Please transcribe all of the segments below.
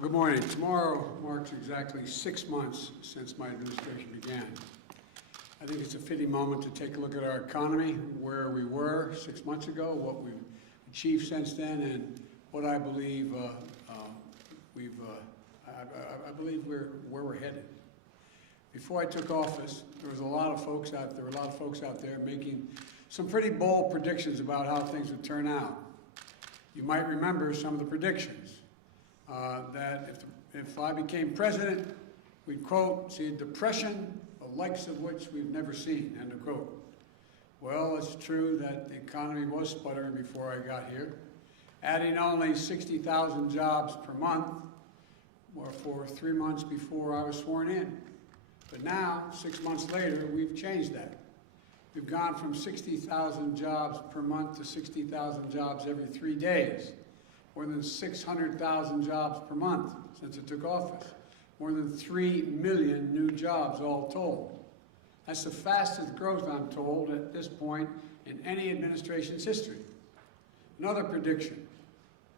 Well, good morning. Tomorrow marks exactly 6 months since my administration began. I think it's a fitting moment to take a look at our economy, where we were 6 months ago, what we've achieved since then, and what I believe I believe where we're headed. Before I took office, there were a lot of folks out there making some pretty bold predictions about how things would turn out. You might remember some of the predictions. That if I became president, we'd, quote, see a depression, the likes of which we've never seen, end of quote. Well, it's true that the economy was sputtering before I got here, adding only 60,000 jobs per month, or for 3 months before I was sworn in. But now, 6 months later, we've changed that. We've gone from 60,000 jobs per month to 60,000 jobs every 3 days. More than 600,000 jobs per month since I took office. More than 3 million new jobs all told. That's the fastest growth, I'm told, at this point in any administration's history. Another prediction,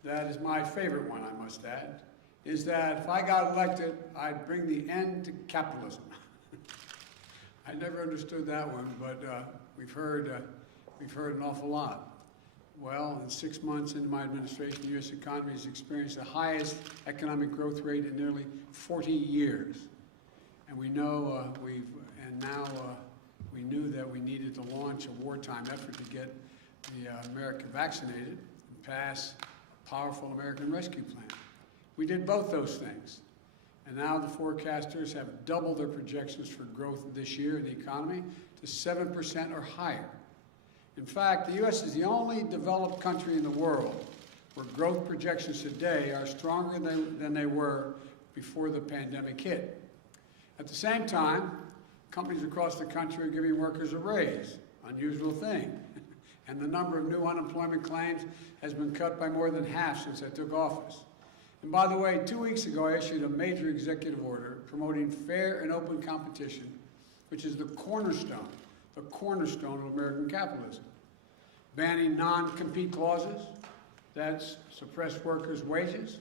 that is my favorite one, I must add, is that if I got elected, I'd bring the end to capitalism. I never understood that one, but we've heard an awful lot. Well, in 6 months into my administration, the U.S. economy has experienced the highest economic growth rate in nearly 40 years. And we know we knew that we needed to launch a wartime effort to get America vaccinated and pass a powerful American Rescue Plan. We did both those things. And now the forecasters have doubled their projections for growth this year in the economy to 7% or higher. In fact, the U.S. is the only developed country in the world where growth projections today are stronger than they were before the pandemic hit. At the same time, companies across the country are giving workers a raise, unusual thing. And the number of new unemployment claims has been cut by more than half since I took office. And by the way, 2 weeks ago, I issued a major executive order promoting fair and open competition, which is the cornerstone of American capitalism. Banning non-compete clauses, that's suppress workers' wages,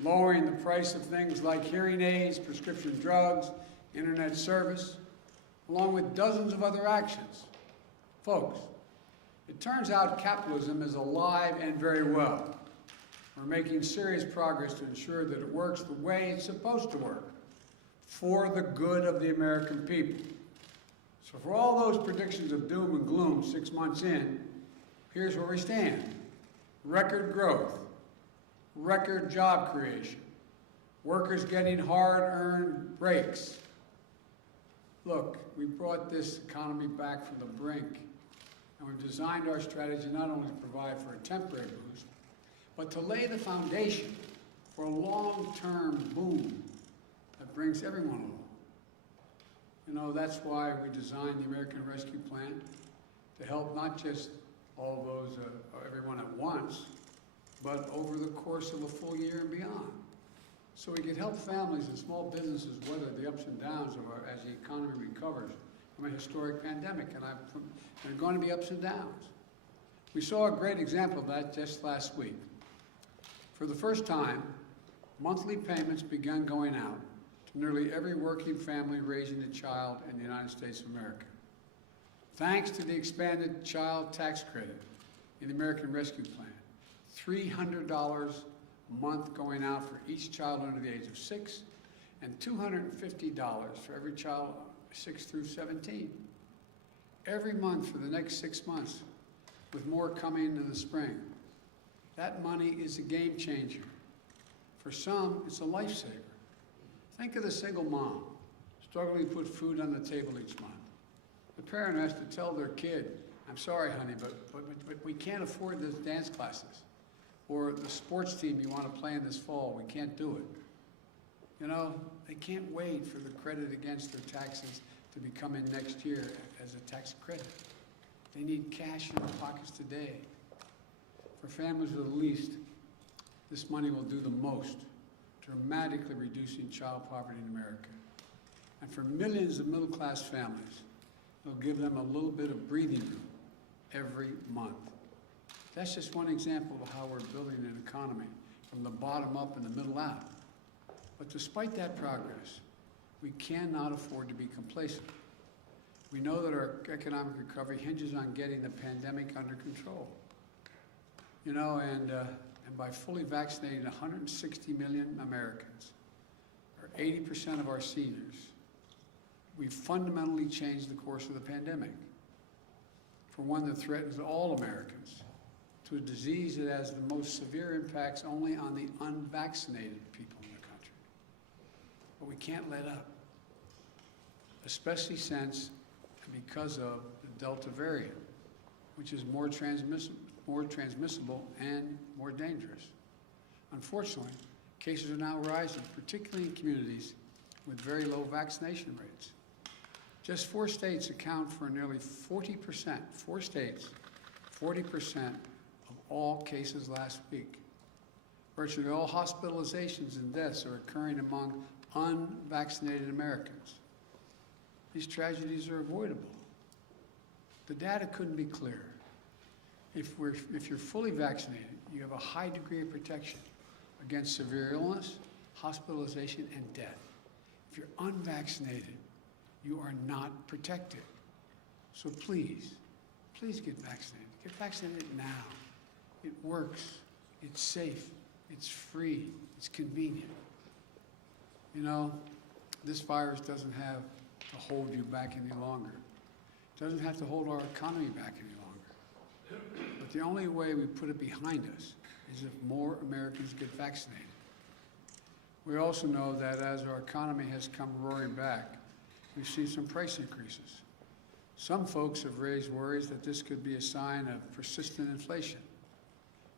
lowering the price of things like hearing aids, prescription drugs, internet service, along with dozens of other actions. Folks, it turns out capitalism is alive and very well. We're making serious progress to ensure that it works the way it's supposed to work, for the good of the American people. So for all those predictions of doom and gloom 6 months in, here's where we stand. Record growth, record job creation, workers getting hard-earned breaks. Look, we brought this economy back from the brink, and we've designed our strategy not only to provide for a temporary boost, but to lay the foundation for a long-term boom that brings everyone along. You know, that's why we designed the American Rescue Plan, to help not just all those, everyone at once, but over the course of a full year and beyond. So we could help families and small businesses weather the ups and downs as the economy recovers from a historic pandemic, and there are going to be ups and downs. We saw a great example of that just last week. For the first time, monthly payments began going out to nearly every working family raising a child in the United States of America. Thanks to the expanded child tax credit in the American Rescue Plan, $300 a month going out for each child under the age of 6, and $250 for every child 6 through 17. Every month for the next 6 months, with more coming in the spring. That money is a game changer. For some, it's a lifesaver. Think of the single mom struggling to put food on the table each month. The parent has to tell their kid, I'm sorry, honey, but we can't afford those dance classes. Or the sports team you want to play in this fall, we can't do it. You know, they can't wait for the credit against their taxes to be coming next year as a tax credit. They need cash in their pockets today. For families with the least, this money will do the most, dramatically reducing child poverty in America. And for millions of middle-class families, it'll give them a little bit of breathing room every month. That's just one example of how we're building an economy from the bottom up and the middle out. But despite that progress, we cannot afford to be complacent. We know that our economic recovery hinges on getting the pandemic under control. You know, and by fully vaccinating 160 million Americans, or 80% of our seniors, we've fundamentally changed the course of the pandemic from one that threatens all Americans to a disease that has the most severe impacts only on the unvaccinated people in the country. But we can't let up, especially since and because of the Delta variant, which is more transmissible and more dangerous. Unfortunately, cases are now rising, particularly in communities with very low vaccination rates. Just 4 states account for nearly 40%, 4 states, 40% of all cases last week. Virtually all hospitalizations and deaths are occurring among unvaccinated Americans. These tragedies are avoidable. The data couldn't be clearer. If you're fully vaccinated, you have a high degree of protection against severe illness, hospitalization, and death. If you're unvaccinated, you are not protected. So please, please get vaccinated. Get vaccinated now. It works, it's safe, it's free, it's convenient. You know, this virus doesn't have to hold you back any longer. It doesn't have to hold our economy back any longer. But the only way we put it behind us is if more Americans get vaccinated. We also know that as our economy has come roaring back, we've seen some price increases. Some folks have raised worries that this could be a sign of persistent inflation.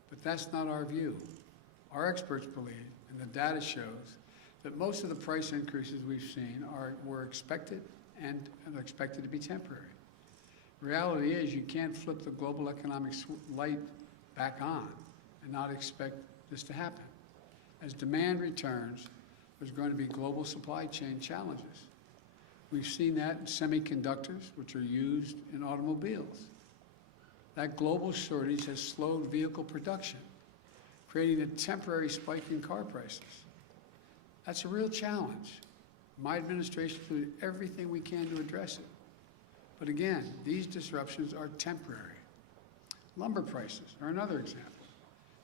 But that's not our view. Our experts believe, and the data shows, that most of the price increases we've seen were expected and are expected to be temporary. Reality is you can't flip the global economic light back on and not expect this to happen. As demand returns, there's going to be global supply chain challenges. We've seen that in semiconductors, which are used in automobiles. That global shortage has slowed vehicle production, creating a temporary spike in car prices. That's a real challenge. My administration will do everything we can to address it. But again, these disruptions are temporary. Lumber prices are another example.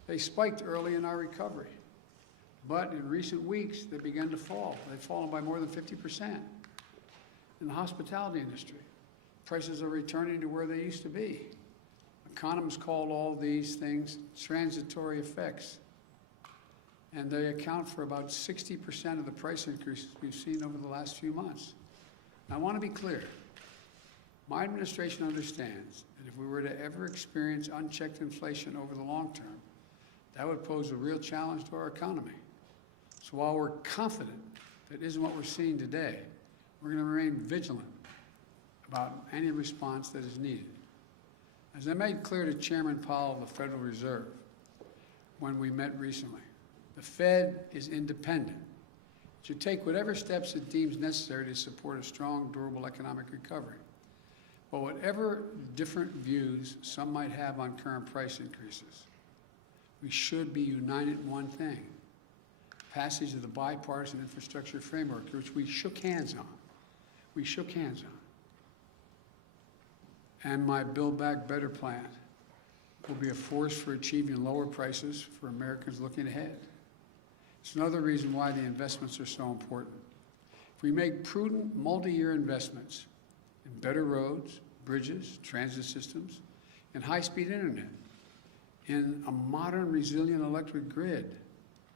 They spiked early in our recovery, but in recent weeks, they began to fall. They've fallen by more than 50%. In the hospitality industry, prices are returning to where they used to be. Economists call all these things transitory effects, and they account for about 60% of the price increases we've seen over the last few months. Now, I want to be clear. My administration understands that if we were to ever experience unchecked inflation over the long term, that would pose a real challenge to our economy. So while we're confident that isn't what we're seeing today, we're going to remain vigilant about any response that is needed. As I made clear to Chairman Powell of the Federal Reserve when we met recently, the Fed is independent. It should take whatever steps it deems necessary to support a strong, durable economic recovery. But whatever different views some might have on current price increases, we should be united in one thing: passage of the bipartisan infrastructure framework, which we shook hands on. We shook hands on. And my Build Back Better plan will be a force for achieving lower prices for Americans looking ahead. It's another reason why the investments are so important. If we make prudent multi-year investments in better roads, bridges, transit systems, and high-speed internet, in a modern, resilient electric grid,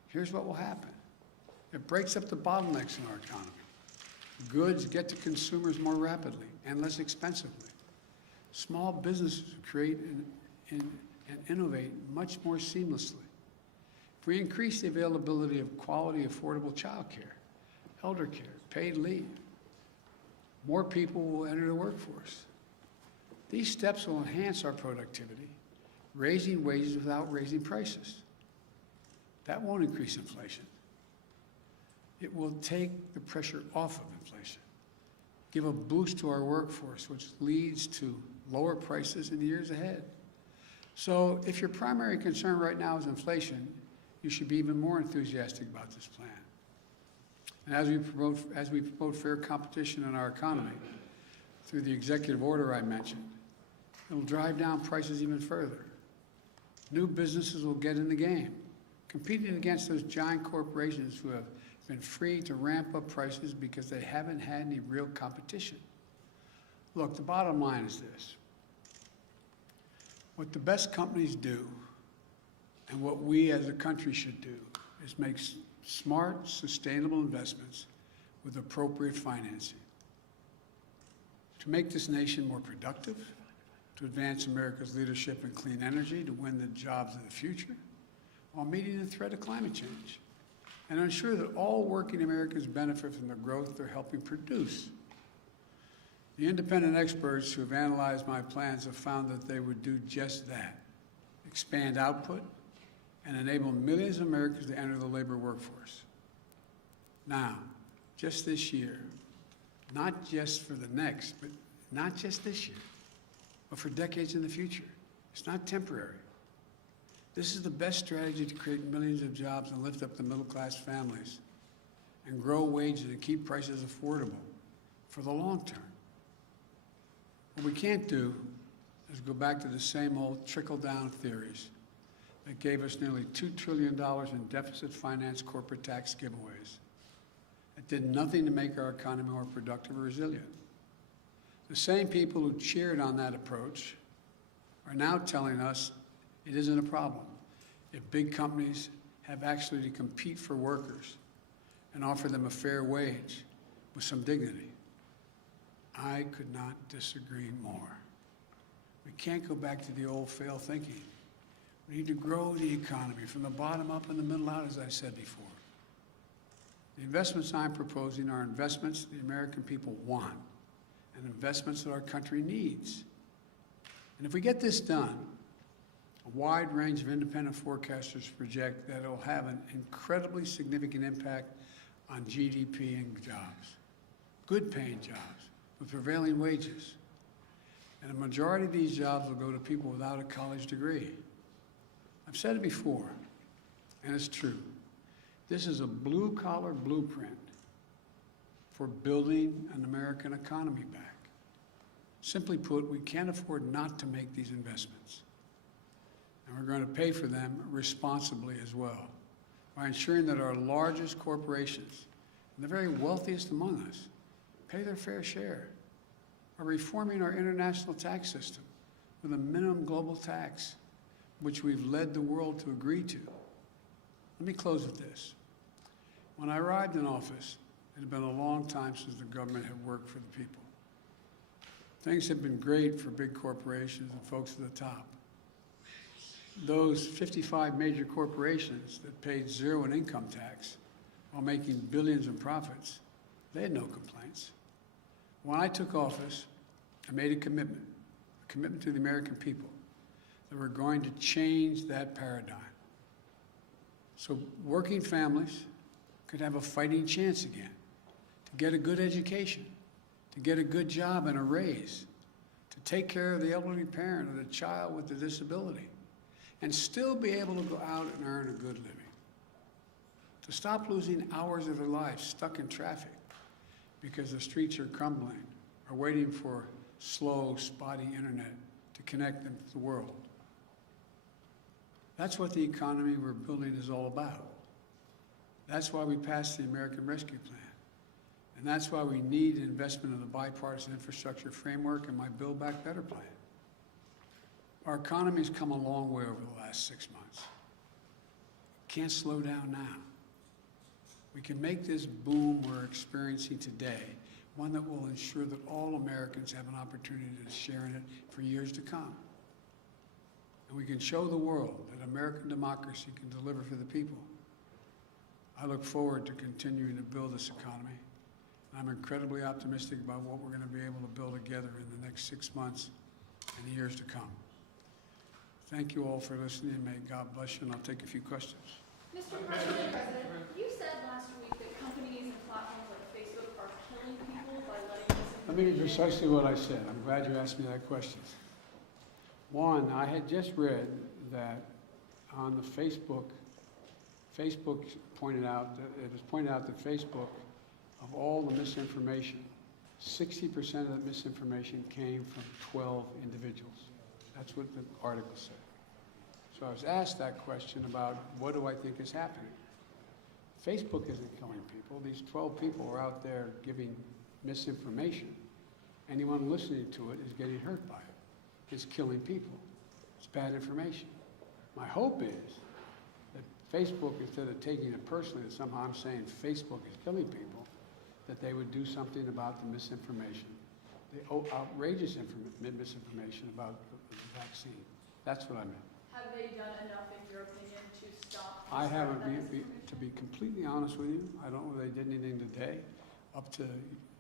here's what will happen. It breaks up the bottlenecks in our economy. Goods get to consumers more rapidly and less expensively. Small businesses create and innovate much more seamlessly. If we increase the availability of quality, affordable child care, elder care, paid leave, more people will enter the workforce. These steps will enhance our productivity, raising wages without raising prices. That won't increase inflation. It will take the pressure off of inflation, give a boost to our workforce, which leads to lower prices in the years ahead. So if your primary concern right now is inflation, you should be even more enthusiastic about this plan. And as we promote fair competition in our economy through the executive order I mentioned, it'll drive down prices even further. New businesses will get in the game, competing against those giant corporations who have been free to ramp up prices because they haven't had any real competition. Look, the bottom line is this. What the best companies do, and what we as a country should do, is make smart, sustainable investments with appropriate financing to make this nation more productive, to advance America's leadership in clean energy, to win the jobs of the future, while meeting the threat of climate change, and ensure that all working Americans benefit from the growth they're helping produce. The independent experts who have analyzed my plans have found that they would do just that, expand output and enable millions of Americans to enter the labor workforce. Now, just this year, not just for the next, but not just this year, but for decades in the future. It's not temporary. This is the best strategy to create millions of jobs and lift up the middle-class families and grow wages and keep prices affordable for the long term. What we can't do is go back to the same old trickle-down theories that gave us nearly $2 trillion in deficit finance corporate tax giveaways. It did nothing to make our economy more productive or resilient. The same people who cheered on that approach are now telling us it isn't a problem if big companies have actually to compete for workers and offer them a fair wage with some dignity. I could not disagree more. We can't go back to the old failed thinking. We need to grow the economy from the bottom up and the middle out, as I said before. The investments I'm proposing are investments the American people want and investments that our country needs. And if we get this done, a wide range of independent forecasters project that it will have an incredibly significant impact on GDP and jobs, good-paying jobs with prevailing wages. And a majority of these jobs will go to people without a college degree. I've said it before, and it's true. This is a blue-collar blueprint for building an American economy back. Simply put, we can't afford not to make these investments. And we're going to pay for them responsibly as well, by ensuring that our largest corporations, and the very wealthiest among us, pay their fair share, by reforming our international tax system with a minimum global tax, which we've led the world to agree to. Let me close with this. When I arrived in office, it had been a long time since the government had worked for the people. Things had been great for big corporations and folks at the top. Those 55 major corporations that paid zero in income tax while making billions in profits, they had no complaints. When I took office, I made a commitment to the American people, that we're going to change that paradigm. So working families could have a fighting chance again, to get a good education, to get a good job and a raise, to take care of the elderly parent or the child with a disability, and still be able to go out and earn a good living. To stop losing hours of their lives stuck in traffic because the streets are crumbling or waiting for slow, spotty internet to connect them to the world. That's what the economy we're building is all about. That's why we passed the American Rescue Plan. And that's why we need investment in the bipartisan infrastructure framework and my Build Back Better plan. Our economy's come a long way over the last 6 months. Can't slow down now. We can make this boom we're experiencing today one that will ensure that all Americans have an opportunity to share in it for years to come. And we can show the world that American democracy can deliver for the people. I look forward to continuing to build this economy. I'm incredibly optimistic about what we're going to be able to build together in the next 6 months and the years to come. Thank you all for listening, and may God bless you, and I'll take a few questions. Mr. President, you said last week that companies and platforms like Facebook are killing people by letting misinformation. Let me be precisely what I said. I'm glad you asked me that question. One, I had just read that on the Facebook pointed out that it was pointed out that Facebook of all the misinformation, 60% of the misinformation came from 12 individuals. That's what the article said. So I was asked that question about what do I think is happening. Facebook isn't killing people. These 12 people are out there giving misinformation. Anyone listening to it is getting hurt by it. It's killing people. It's bad information. My hope is that Facebook, instead of taking it personally, that somehow I'm saying Facebook is killing people, that they would do something about the misinformation, the outrageous misinformation about the vaccine. That's what I meant. Have they done enough, in your opinion, to stop? I haven't, that to be completely honest with you, I don't know if they did anything today. Up to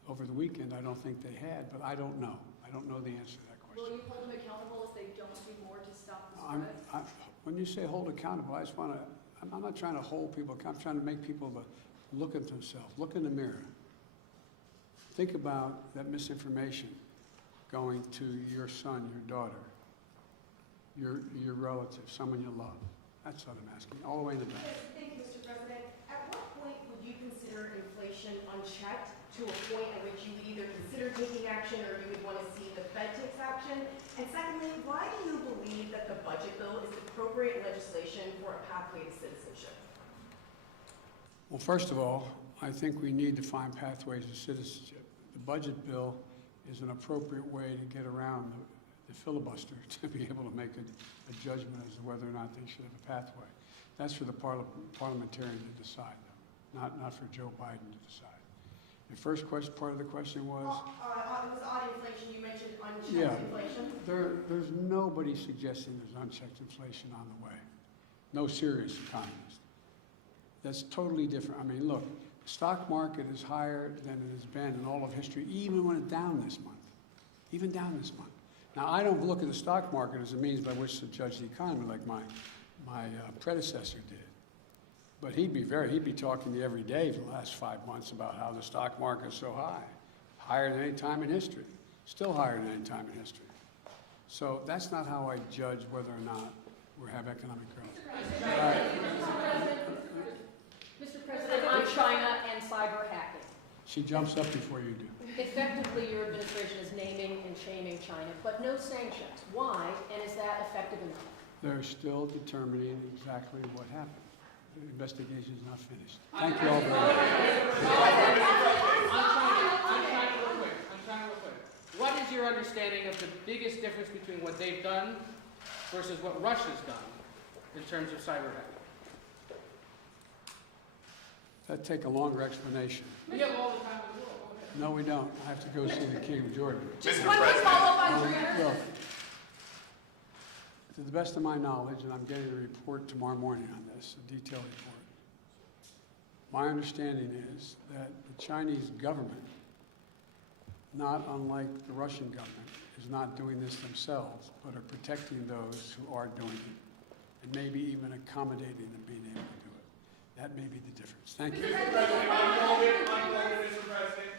over the weekend, I don't think they had, but I don't know. I don't know the answer to that Will question. you hold them accountable if they don't do more to stop the I'm, spread? when you say hold accountable, I just want to, I'm not trying to hold people accountable. I'm trying to make people look at themselves, look in the mirror. Think about that misinformation going to your son, your daughter, your relative, someone you love. That's what I'm asking, all the way in the back. Thank you, Mr. President. At what point would you consider inflation unchecked to a point at which you would either consider taking action or you would want to see the Fed takes action? And secondly, why do you believe that the budget bill is appropriate legislation for a pathway to citizenship? Well, first of all, I think we need to find pathways to citizenship. The budget bill is an appropriate way to get around the filibuster to be able to make a judgment as to whether or not they should have a pathway. That's for the parliamentarian to decide, not for Joe Biden to decide. The first part of the question was? It was on inflation. You mentioned unchecked Yeah, inflation. there's nobody suggesting there's unchecked inflation on the way. No serious economist. That's totally different. I mean, look, the stock market is higher than it has been in all of history, even when it's down this month. Even down this month. Now, I don't look at the stock market as a means by which to judge the economy like my predecessor did. But he'd be talking to you every day for the last 5 months about how the stock market is so high, higher than any time in history, still higher than any time in history. So that's not how I judge whether or not we have economic growth. All right. Mr. President, on China and cyber hacking. She jumps up before you do. Effectively, your administration is naming and shaming China, but no sanctions. Why, and is that effective enough? They're still determining exactly what happened. The investigation is not finished. Thank you all very much. I'm trying real quick. What is your understanding of the biggest difference between what they've done versus what Russia's done in terms of cyber hacking? That'd take a longer explanation. We have all the time in the world. Go ahead. No, we don't. I have to go see the King of Jordan. Just one quick follow-up on Dreamers. Well, to the best of my knowledge, and I'm getting a report tomorrow morning on this, a detailed report, my understanding is that the Chinese government, not unlike the Russian government, is not doing this themselves, but are protecting those who are doing it, and maybe even accommodating them being able to do it. That may be the difference. Thank you. Mr. President, Mike Logan, Mr. President.